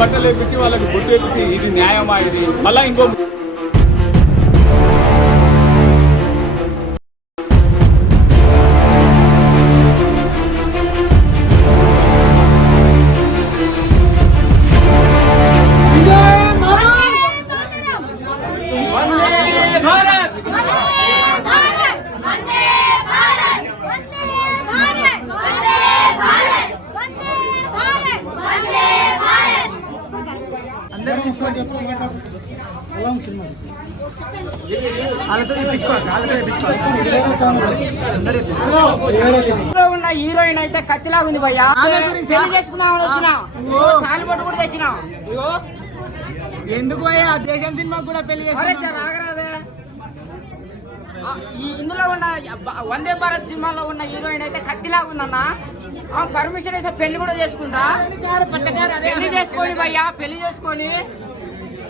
బట్టలు వేపించి వాళ్ళకి బొట్టు వేపించి ఇది న్యాయమా ఇది? మళ్ళీ ఇంకో ఉన్న హీరోయిన్ అయితే కత్తిలాగా ఉంది భయ్యా. పెళ్ళి చేసుకుందామని వచ్చిన. కాలు పట్టు కూడా తెచ్చిన. ఎందుకు పోయా దేశం సినిమా కూడా పెళ్ళి రాగరాదే. ఇందులో ఉన్న వందే భారత్ సినిమాలో ఉన్న హీరోయిన్ అయితే కత్తిలాగా ఉందన్న. పర్మిషన్ అయితే పెళ్ళి కూడా చేసుకుంటా? పెళ్ళి చేసుకొని భయ్యా పెళ్ళి చేసుకొని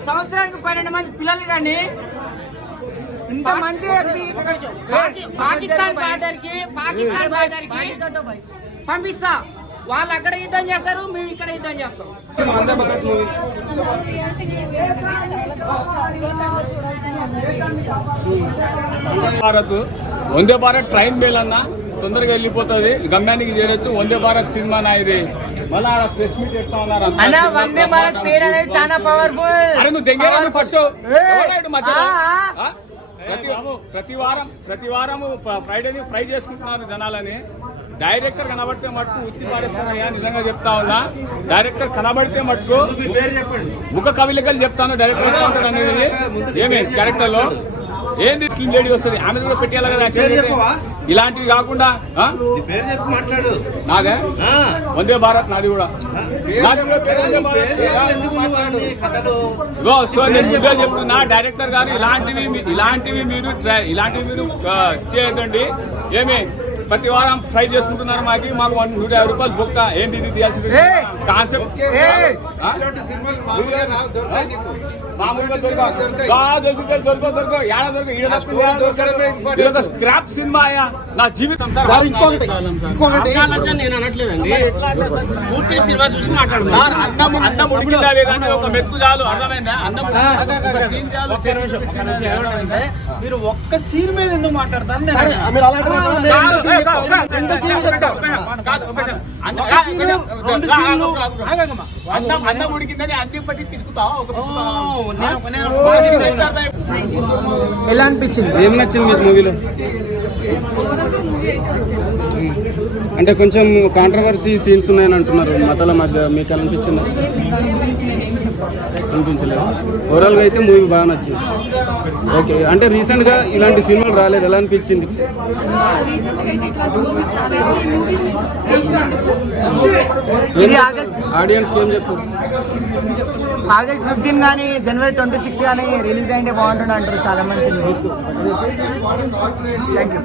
సంవత్సరానికి పన్నెండు మంది పిల్లలు కానీ ఇంత మంచి పాకిస్తాన్ బార్డర్కి పాకిస్తాన్ బార్డర్కి పంపిస్తా. వాళ్ళు అక్కడ యుద్ధం చేస్తారు మేము ఇక్కడ యుద్ధం చేస్తాం. భారత్ వందే భారత్ ట్రైన్ మేల్ అన్న తొందరగా వెళ్ళిపోతుంది. గమ్యానికి చేరొచ్చు. వందే భారత్ సినిమా నా ఇది. మళ్ళా ప్రెస్ మీట్ ఎట్లా ఉన్నారు. అంతా. అన్న వందే భారత్ పేరు అనేది చాలా పవర్ఫుల్ అరే నువ్వు దెంగేరా ఫస్ట్? ప్రతి ప్రతి వారం ప్రతి వారం ఫ్రైడేని ఫ్రై చేసుకుంటున్నారు జనాలని. డైరెక్టర్ కనబడితే మటుకు ఉత్తి పారేస్తానయ్యా నిజంగా చెప్తా ఉన్నా. డైరెక్టర్ కనబడితే మటుకు ముఖ కవిలకలు చెప్తాను. డైరెక్టర్ అనేది. ఏమి? క్యారెక్టర్లో. ఏంది స్కిన్ లేడీ వస్తుంది? ఆమె కూడా పెట్టేయాలి కదా. ఇలాంటివి కాకుండా నాదే? వందే భారత్ నాది కూడా. సో నేను ముందే చెప్తున్నా డైరెక్టర్ గారు ఇలాంటివి ఇలాంటివి మీరు ఇలాంటివి మీరు ఆ, చేయొద్దండి. ఏమి? ప్రతి వారం ట్రై చేసుకుంటున్నారు మాకు. మాకు వన్ నూట యాభై రూపాయలు బొక్క ఏంది ఇది? తీయాల్సింది! కాన్సెప్ట్? స్క్రాప్ సినిమా నా జీవితం నేను అనట్లేదండి. పూర్తి సినిమా చూసి మాట్లాడుతున్నా అన్నం అన్నం ఉడికిందాలే కానీ ఒక మెతుకు చాలు. అర్థమైందా? అన్నం మీరు ఒక్క సీన్ మీద ఎందుకు మాట్లాడతారు? అన్నం- ఉడికిందని అన్ని పట్టి తీసుకుంటావా? ఒక ఓ, పిసుకు నేను- నేను ఓ, బాగా ఇది చెప్తాను. ఎంత ఎలా అనిపించింది? ఏం నచ్చింది మీకు మూవీలో అంటే కొంచెం కాంట్రవర్సీ సీన్స్ ఉన్నాయని అంటున్నారు. మతాల మధ్య మీకు అనిపించింది? అనిపించలేదు. ఓవరాల్గా అయితే మూవీ బాగా నచ్చింది. ఓకే అంటే రీసెంట్గా ఇలాంటి సినిమాలు రాలేదు. ఎలా అనిపించింది? అయితే ఆడియన్స్కి ఏం చెప్తారు? ఆగస్ట్ ఫిఫ్టీన్ కానీ జనవరి ట్వంటీ సిక్స్ కానీ రిలీజ్ అయింటే బాగుంటుంది అంటారు చాలా మంది థ్యాంక్ యూ